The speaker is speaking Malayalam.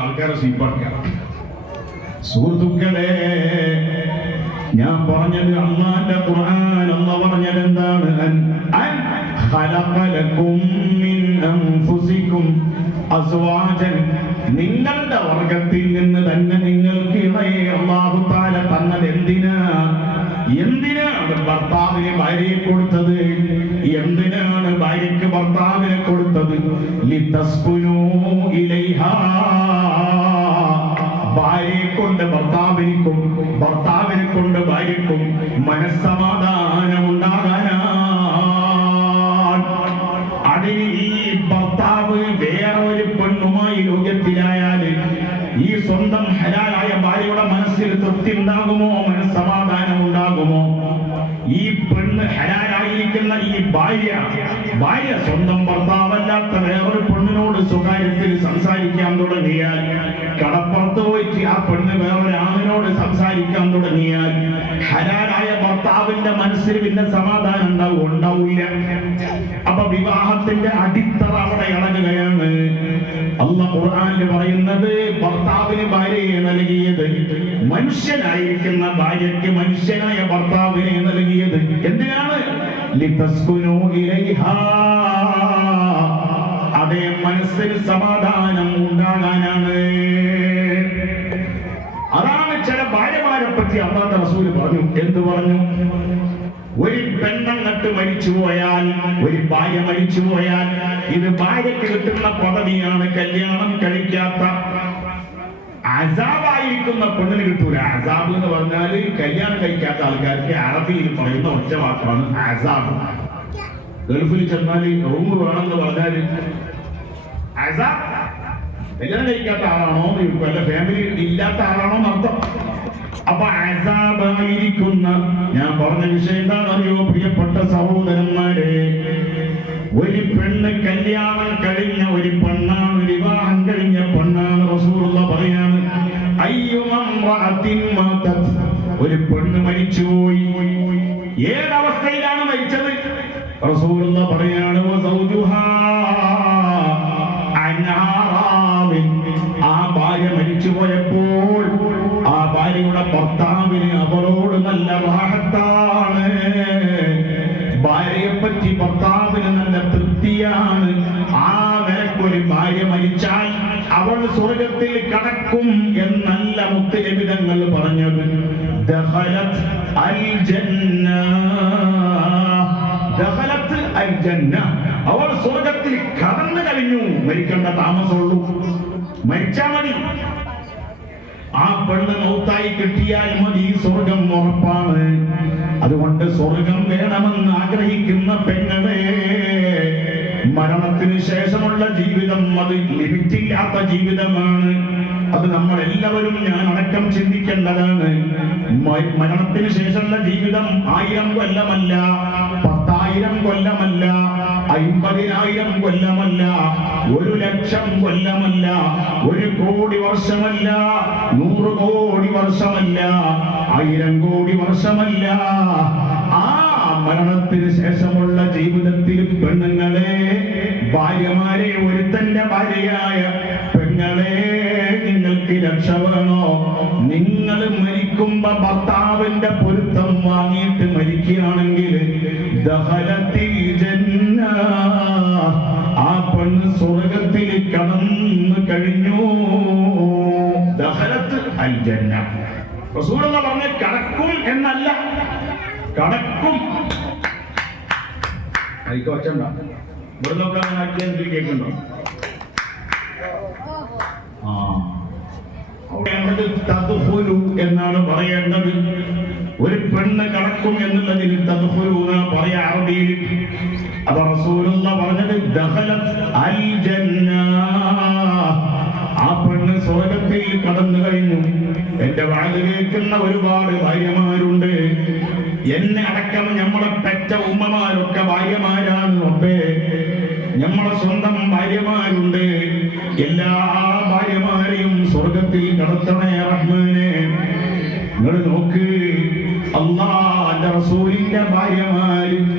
ആൾക്കാരെ സ്വീപ്പാക്കാം സുഹൃത്തുക്കളെ ഞാൻ പറഞ്ഞത് അള്ളാന്റെ ഖുർആൻ എന്ന് പറഞ്ഞത് എന്താണ്? മിൻ അസ്വാജൻ. നിങ്ങളുടെ വർഗത്തിൽ നിന്ന് തന്നെ നിങ്ങൾക്ക് ഇണയെ അള്ളാഹു താല തന്നത് എന്തിനാ? എന്തിനാണ് ഭർത്താവിന് ഭാര്യയെ കൊടുത്തത്? എന്തിനാണ് ഭാര്യയ്ക്ക് ഭർത്താവിനെ കൊടുത്തത്? ലിതസ്കുനൂ ഇലൈഹാ. കൊണ്ട് ഭർത്താവിനിക്കും ഭർത്താവിനെ കൊണ്ട് ഭാര്യക്കും മനസ്സമാധാനം ഉണ്ടാകാനാ ഈ ഭർത്താവ് വേറെ ഒരു പെണ്ണുമായി ലോകത്തിലായാൽ ഈ സ്വന്തം ഹലാലായ ഭാര്യയുടെ മനസ്സിൽ തൃപ്തി ഉണ്ടാകുമോ മനസ്സമാധാനം ഉണ്ടാകുമോ ഈ പെണ്ണ് ഹലാലായിരിക്കുന്ന ഈ ഭാര്യ ഭാര്യ സ്വന്തം ഭർത്താവല്ലാത്ത വേറൊരു പെണ്ണിനോട് സ്വകാര്യത്തിൽ സംസാരിക്കാൻ തുടങ്ങിയാൽ കടപ്പുറത്ത് പോയിട്ട് ആ പെണ്ണ് വേറൊരു ആണിനോട് സംസാരിക്കാൻ തുടങ്ങിയാൽ ഹരാരായ ഭർത്താവിന്റെ മനസ്സിൽ പിന്നെ സമാധാനം ഉണ്ടാവും ഉണ്ടാവില്ല. അപ്പൊ വിവാഹത്തിന്റെ അടിത്തറ അവിടെ ഇളകുകയാണ്. അല്ല ഖുർആനിൽ പറയുന്നത് ഭർത്താവിന് ഭാര്യയെ നൽകിയത് മനുഷ്യനായിരിക്കുന്ന ഭാര്യയ്ക്ക് മനുഷ്യനായ ഭർത്താവിനെ നൽകിയത് എന്തിനാണ്? ലിതസ്കുനൂ ഇലൈഹാ. അതേ മനസ്സിൽ സമാധാനം ഉണ്ടാകാനാണ്. അതാണ് ചില ഭാര്യമാരെ പറ്റി അള്ളാന്റെ റസൂൽ പറഞ്ഞു. എന്ത് പറഞ്ഞു? ഒരു പെണ്ണങ്ങട്ട് മരിച്ചു പോയാൽ ഒരു ഭാര്യ മരിച്ചു പോയാൽ ഇത് ഭാര്യക്ക് കിട്ടുന്ന പദവിയാണ് കല്യാണം കഴിക്കാത്ത അസാബായിരിക്കുന്ന പെണ്ണിന് കിട്ടൂല. അസാബ് എന്ന് പറഞ്ഞാൽ കല്യാണം കഴിക്കാത്ത ആൾക്കാർക്ക് അറബിയിൽ പറയുന്ന ഒറ്റ വാക്കാണ് അസാബ്. ഗൾഫിൽ ചെന്നാൽ റൂം വേണമെന്ന് പറഞ്ഞാൽ കല്യാണം കഴിക്കാത്ത ആളാണോ? വല്ല ഫാമിലി ഇല്ലാത്ത ആളാണോ അർത്ഥം. അപ്പൊ അസാബായിരിക്കുന്ന ഞാൻ പറഞ്ഞ വിഷയം എന്താണെന്നറിയോ? പ്രിയപ്പെട്ട സഹോദരന്മാരെ ഒരു പെണ്ണ് കല്യാണം കഴിഞ്ഞ ഒരു പെണ്ണാണ് വിവാഹം കഴിഞ്ഞ പെണ്ണാണ് റസൂറുള്ള പറയാണ്. ഒരു പെണ്ണ് മരിച്ചുപോയി. ഏതവസ്ഥയിലാണ് മരിച്ചത്? റസൂറുള്ള പറയാണ്. ആ ഭാര്യ മരിച്ചു പോയപ്പോൾ ആ ഭാര്യയുടെ ഭർത്താവിന് അവളോട് നല്ല വാഹത്താണ് ഭാര്യയെ പറ്റി ഭർത്താവിന് നല്ല തൃപ്തിയാണ്. ആ നിലക്കൊരു ഭാര്യ മരിച്ചാൽ അവൾ സ്വർഗത്തിൽ കടക്കും എന്നല്ല മുത്തരവിധങ്ങൾ പറഞ്ഞത്. ദഖലത് അൽ ജന്ന അൽ ജന്ന. അവൾ സ്വർഗത്തിൽ കടന്നു കഴിഞ്ഞു. മരിക്കേണ്ട താമസമുള്ളൂ. മരിച്ചാ മതി. ആ പെണ്ണ് മൗത്തായി കിട്ടിയാൽ മതി. സ്വർഗം ഉറപ്പാണ്. അതുകൊണ്ട് സ്വർഗം വേണമെന്ന് ആഗ്രഹിക്കുന്ന പെണ്ണവേ മരണത്തിന് ശേഷമുള്ള ജീവിതം അത് ലിമിറ്റില്ലാത്ത ജീവിതമാണ്. അത് നമ്മൾ എല്ലാവരും ഞാൻ അടക്കം ചിന്തിക്കേണ്ടതാണ്. മരണത്തിന് ശേഷമുള്ള ജീവിതം ആയിരം കൊല്ലമല്ല പത്തായിരം കൊല്ലമല്ല അയ്മ്പതിനായിരം കൊല്ലമല്ല ഒരു ലക്ഷം കൊല്ലമല്ല ഒരു കോടി വർഷമല്ല നൂറ് കോടി വർഷമല്ല ആയിരം കോടി വർഷമല്ല. ആ മരണത്തിന് ശേഷമുള്ള ജീവിതത്തിൽ പെണ്ണുങ്ങളെ ഭാര്യമാരെ ഒരു ഒരുത്തന്റെ ഭാര്യയായ പെങ്ങളെ നിങ്ങൾക്ക് രക്ഷ വേണോ? നിങ്ങൾ മരിക്കുമ്പോ ഭർത്താവിന്റെ പൊരുത്തം വാങ്ങിയിട്ട് മരിക്കുകയാണെങ്കിൽ ദഹലത്തിൽ പെണ്ണ് സ്വർഗത്തിൽ കടന്നു കഴിഞ്ഞു. ദഹലത്ത് അൽ ജന്ന റസൂലുള്ള പറഞ്ഞ കടക്കും എന്നല്ല. കടക്കും. അതിക്ക് ഒച്ചണ്ട ഇവിടെ നോക്കാൻ ആക്കിയാൽ കേൾക്കുന്നുണ്ടോ? ആ. എന്നാണ് പറയേണ്ടത്. ഒരു പെണ്ണ് കടക്കും എന്നുള്ളതിന് തദ്ഖുലു എന്നാ പറയാ അറബിയിൽ. അപ്പൊ റസൂലുള്ള പറഞ്ഞത് ദഖലത് ജന്ന ആ പെണ്ണ് സ്വർഗത്തിൽ കടന്നു കഴിഞ്ഞു. എന്റെ വാഴ കേൾക്കുന്ന ഒരുപാട് ഭാര്യമാരുണ്ട്. എന്നെ അടക്കം നമ്മളെ പെറ്റ ഉമ്മമാരൊക്കെ ഭാര്യമാരാണ് റബ്ബേ. നമ്മളെ സ്വന്തം ഭാര്യമാരുണ്ട്. എല്ലാ ഭാര്യമാരെയും സ്വർഗത്തിൽ കടത്തണേ റഹ്മാനെ. നിങ്ങൾ നോക്ക് അള്ളാന്റെ റസൂലിന്റെ ഭാര്യമാര്